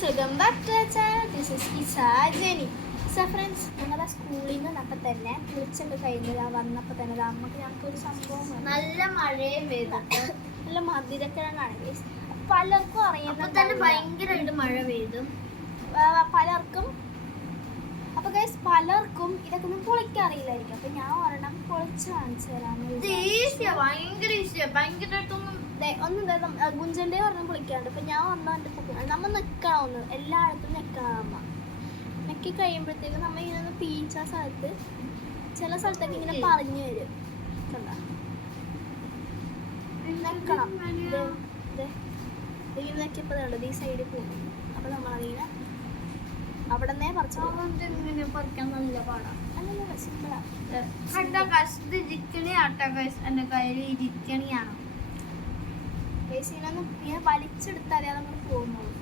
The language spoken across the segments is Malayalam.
Friends welcome back to channel this is Isa Jeni so friends ഞങ്ങളുടെ സ്കൂളിൽ നിന്ന് വന്നപ്പോൾ തന്നെ വിളിച്ചൊക്കെ കഴിഞ്ഞില്ല വന്നപ്പോൾ തന്നെ നമുക്ക് അമ്മയ്ക്ക് ഞങ്ങൾക്ക് ഒരു സംഭവം. നല്ല മഴയും പെയ്തു. നല്ല മധുരക്കിഴങ്ങാണ്. പലർക്കും അറിയാം. തന്നെ ഭയങ്കരമായിട്ട് മഴ പെയ്തു. പലർക്കും. അപ്പൊ ഗൈസ് പലർക്കും ഇതൊക്കെ ഒന്നും പൊളിക്കാൻ അറിയില്ലായിരിക്കും. അപ്പൊ ഞാൻ ഒരെണ്ണം പൊളിച്ച് കാണിച്ചു തരാമെന്ന് ഇത് ഭയങ്കര ഭയങ്കരമായിട്ടൊന്നും ദേ, ഒന്ന് ഗുഞ്ചന്റെ ഒരെണ്ണം പൊളിക്കാറുണ്ട് അപ്പൊ ഞാൻ ഒരെണ്ണം എന്റെ പൊക്കി ഒന്ന് എല്ലായിടത്തും നിക്കണം നമ്മ നിക്കി കഴിയുമ്പോഴത്തേക്ക് നമ്മൾ ഇങ്ങനെ ഒന്ന് പീച്ച സ്ഥലത്ത് ചില സ്ഥലത്തൊക്കെ ഇങ്ങനെ പറഞ്ഞു വരും. വലിച്ചെടുത്താലേ നിക്കണം പോകുന്നുള്ളൂ ദേ. ഇങ്ങനെ നിക്കിയപ്പോ കണ്ടത് ഈ സൈഡിൽ പോകും അപ്പൊ നമ്മളതിങ്ങനെ അവിടെ നിന്നേ പറിച്ചു ഇങ്ങനെ പറിക്കാൻ നല്ല പാടാ. അങ്ങനെ സിമ്പിളാ. അട്ടകാശ്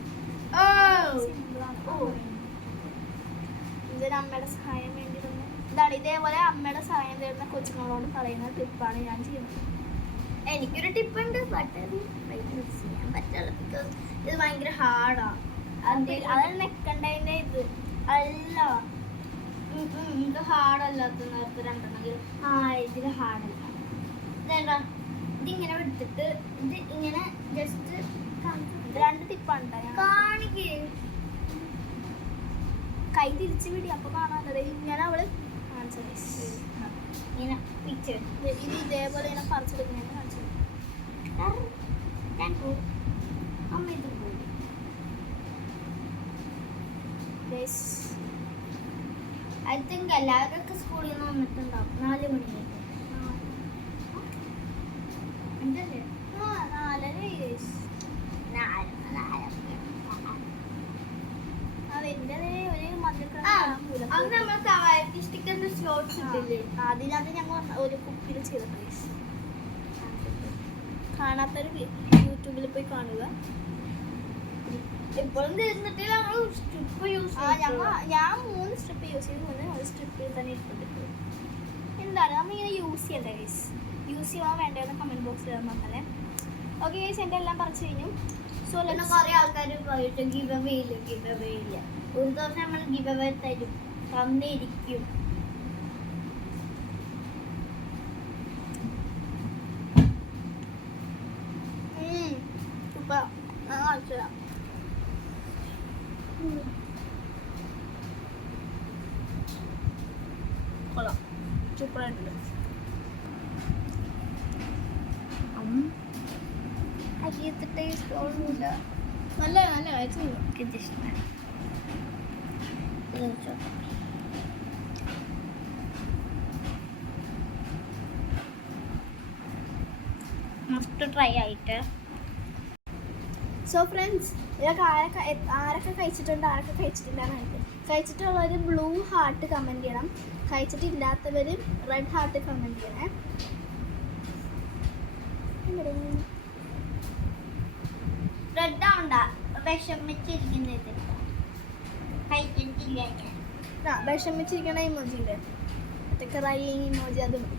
ഇതൊരു അമ്മയുടെ സഹായം വേണ്ടി തന്നെ ഇതാണ് ഇതേപോലെ അമ്മയുടെ സഹായം തരുന്ന കൊച്ചുങ്ങളോട് പറയുന്ന ടിപ്പാണ് ഞാൻ ചെയ്യുന്നത്. എനിക്കൊരു ടിപ്പ് ഉണ്ട് ബട്ട് ചെയ്യാൻ പറ്റില്ല ബിക്കോസ് ഇത് ഭയങ്കര ഹാർഡാണ് അത് അതാണ് നെക്കണ്ടതിന്റെ ഇത്. അല്ല. ഇത് ഹാർഡല്ലാത്ത നേരത്തെ രണ്ടെണ്ണെങ്കിൽ ആ ഇതിൽ ഹാർഡല്ല ഇതേണ്ട ഇതിങ്ങനെ എടുത്തിട്ട് ഇത് ഇങ്ങനെ ജസ്റ്റ് രണ്ട് ടിപ്പാണ് കേട്ടോ കൈ തിരിച്ച് വിടി അപ്പൊ കാണാതെ ഇങ്ങനെ അവൾ ഇതേപോലെ ഇങ്ങനെ പറിച്ചെടുക്കുന്ന ഐ തിങ്ക് എല്ലാവരൊക്കെ സ്കൂളിൽ നിന്ന് വന്നിട്ടുണ്ടാവും. നാല് മണിയായിട്ട് അതിനകത്ത് ഞങ്ങൾ ഒരു കുപ്പിയിൽ ചെയ്ത പ്ലേസ് കാണാത്തൊരു യൂട്യൂബിൽ പോയി കാണുക. ഇപ്പോഴും തീർന്നിട്ടില്ല നമ്മൾ സ്ട്രിപ്പ് യൂസ് ഞങ്ങൾ ഞാൻ മൂന്ന് സ്ട്രിപ്പ് യൂസ് ചെയ്ത്. മൂന്ന് ഒരു സ്ട്രിപ്പിൽ തന്നെ ഇട്ടിട്ടുണ്ട്. എന്താണ്? നമ്മൾ ഇങ്ങനെ യൂസ് ചെയ്യണ്ട ഗൈസ് യൂസ് ചെയ്യണോ വേണ്ടതെന്ന് കമന്റ് ബോക്സിൽ ഇടാൻ മറക്കല്ലേ ഓക്കെ ഗൈസ് എന്റെ എല്ലാം പറിച്ചു കഴിഞ്ഞു. സോ കുറെ ആൾക്കാർ പോയിട്ട് ഒരു ദിവസം നമ്മൾ ഗിവ് അവേ തരും. തന്നിരിക്കും. കൊള്ളാം. സൂപ്പറായിട്ടുണ്ട്. അരിയത്തെ ടേസ്റ്റ് ഒന്നുമില്ല. നല്ല നല്ല കഴിച്ചു എനിക്കിഷ്ടമാണ് ട്രൈ ആയിട്ട് സോ ഫ്രണ്ട്സ് ഇതൊക്കെ ആരൊക്കെ ആരൊക്കെ കഴിച്ചിട്ടുണ്ട് ആരൊക്കെ കഴിച്ചിട്ടില്ലാന്നായിട്ട് കഴിച്ചിട്ടുള്ളവർ ബ്ലൂ ഹാർട്ട് കമന്റ് ചെയ്യണം. കഴിച്ചിട്ടില്ലാത്തവർ റെഡ് ഹാർട്ട് കമന്റ് ചെയ്യണേ. റെഡ് ആവണ്ട. വിഷമിച്ചിരിക്കുന്നത് ആ വിഷമിച്ചിരിക്കണ മറ്റേ ക്രൈയിങ് ഇമോജി അത് മതി.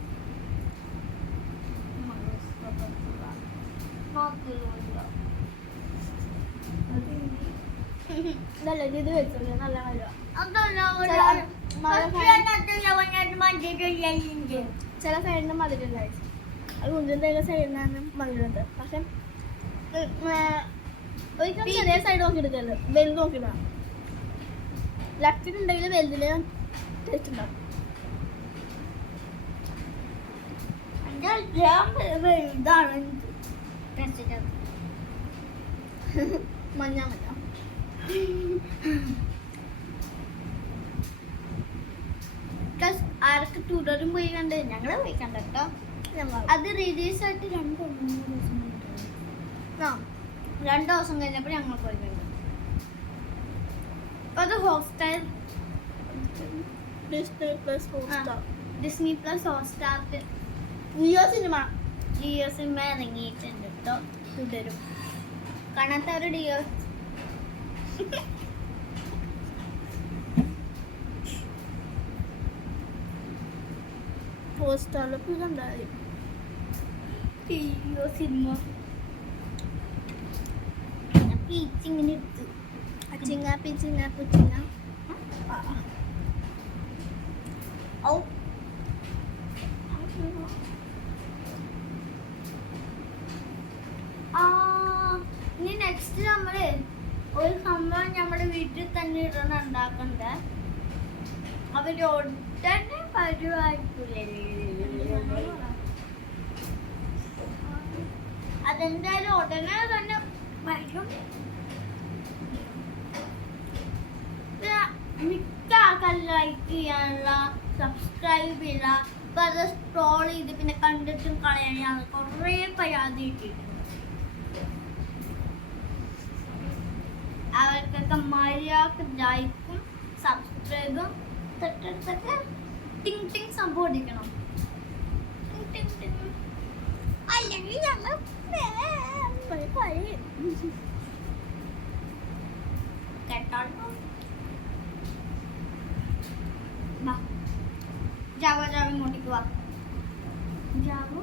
ഇതല്ല ഇത് വെച്ചോളൂ നല്ല നല്ല ചില സൈഡിന് മധുരമില്ല അത് കുഞ്ചിന്റെ സൈഡിനാണ് മധുരമുണ്ട്. പക്ഷെ ഒരിക്കലും ചെറിയ സൈഡ് നോക്കി എടുക്കരുത് വലുത് നോക്കിടാം ലക്കിനുണ്ടെങ്കിൽ വലുതിന് ടേസ്റ്റ് ഉണ്ടാവും ഇതാണ് മഞ്ഞ മഞ്ഞ. ആരൊക്കെ തുടരും പോയി കണ്ട്? ഞങ്ങൾ പോയി കണ്ട കേട്ടോ. അത് റിലീസ് ആയിട്ട് രണ്ട് ദിവസം രണ്ട് ദിവസം കഴിഞ്ഞപ്പോൾ ഞങ്ങൾ പോയി കണ്ടു. അത് hostel Disney plus Hotstar Disney plus Hotstar Jio Cinema Jio Cinema ഇറങ്ങിയിട്ടുണ്ട് കേട്ടോ തുടരും. കാണാത്തവര് ഡിയോ ഹോട്ട്സ്റ്റാറിൽ പോയി കണ്ടാൽ ജിയോ സിനിമ പീച്ച് ഇങ്ങനെ എടുത്തു. പിച്ചിങ്ങ പിച്ചിങ്ങ പുച്ചിങ്ങ ഔ ആ ഇനി നെക്സ്റ്റ് നമ്മൾ ഒരു സംഭവം നമ്മുടെ വീട്ടിൽ തന്നെ ഇടണം ഉണ്ടാക്കണ്ട? അവർ ഒട്ടനെ പരിവായിക്കൂലേ അതെന്തായാലും ഉടനെ തന്നെ വരും പിന്നെ ആൾക്കാർ ലൈക്ക് ചെയ്യാനുള്ള സബ്സ്ക്രൈബ് ചെയ്യുക ഇപ്പം അത് സ്ട്രോൾ ചെയ്ത് പിന്നെ കണ്ടിട്ടും കളയാനാണ് കുറേ പരാതി കിട്ടിയിട്ടുണ്ട്. അവർക്കൊക്കെ മര്യാദയ്ക്ക് ലൈക്കും സബ്സ്ക്രൈബും തൊട്ടടുത്തൊക്കെ ടിങ് ടിങ് സംഭവം. അല്ലെങ്കിൽ ഞങ്ങൾ കേട്ടോ വാ ജാവ ജാവ ഇങ്ങോട്ടേക്ക് വാ. ജാവ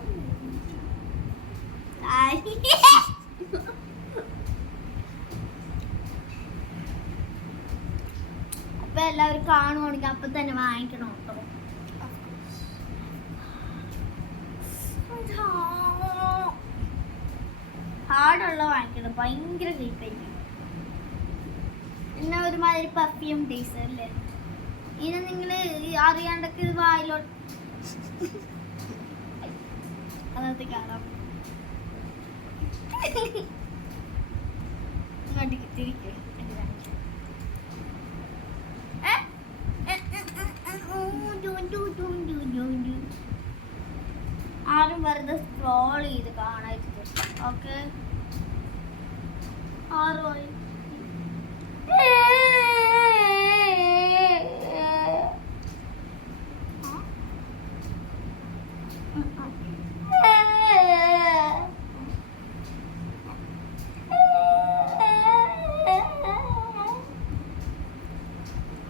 അപ്പൊ എല്ലാവരും കാണുവാണെങ്കിൽ അപ്പൊ തന്നെ വാങ്ങിക്കണം കേട്ടോ. ഹാർഡുള്ള വാങ്ങിക്കണം. ഭയങ്കര കഴിക്കായിരിക്കും എന്നാ ഒരുമാതിരി പഫ്യൂം ടേസ്റ്റ് അല്ലേ? ഇനി നിങ്ങൾ അറിയാണ്ടൊക്കെ ഇത് വായിലോട്ട് അതൊക്കെ കാണാം. ആരും വെറുതെ സ്ക്രോൾ ചെയ്ത് കാണാതിരിക്കും ഓക്കെ? ആറുമായി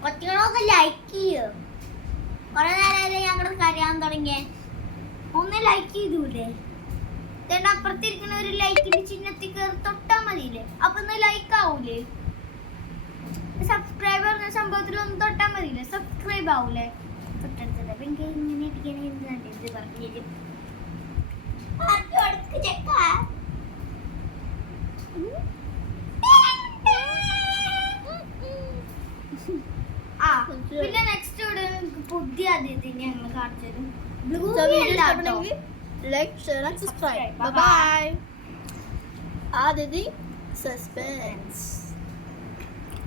കൊച്ചുങ്ങളൊക്കെ ലൈക്ക് ചെയ്യോ. കുറെ നേരം ഞങ്ങൾ കരയാൻ തുടങ്ങിയേ. ഒന്ന് ലൈക്ക് ചെയ്തൂലേ? തന്നെ അപ്പുറത്തിരിക്കുന്ന ഒരു ലൈക്കിന്റെ ചിഹ്നത്തിൽ കയറി തൊട്ടാ മതിയില്ലേ? അപ്പൊ ഒന്ന് ലൈക്ക് ആവൂലേ? സബ്സ്ക്രൈബ് പറഞ്ഞ സംഭവത്തിൽ ഒന്ന് തൊട്ടാ മതിയില്ലേ? സബ്സ്ക്രൈബ് ആവൂലേ? തൊട്ടടുത്തത് അപ്പൊ ഇങ്ങനെ എന്താണ് ഇത് പറഞ്ഞു തരും. പിന്നെ നെക്സ്റ്റ് ഇവിടെ പുതിയ അതിഥിനെ ഞങ്ങൾ കാണിച്ചത് blue like share and subscribe bye bye Aditi suspense